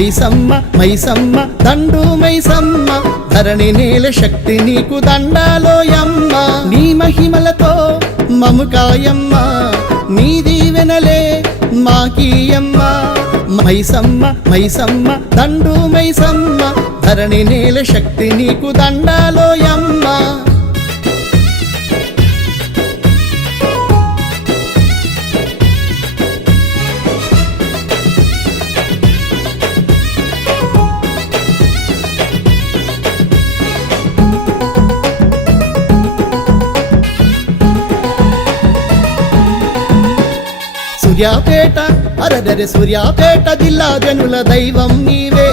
మైసమ్మ మైసమ్మ దండు మైసమ్మ ధరణి నేల శక్తి నీకు దండాలోయమ్మ నీ మహిమలతో మముకాయమ్మ నీ దీవెనలే మాకీయమ్మ మైసమ్మ మైసమ్మ దండు మైసమ్మ ధరణి నేల శక్తి నీకు దండాలోయమ్మ సూర్యాపేట అరదరి సూర్యాపేట జిల్లా జనుల దైవం నీవే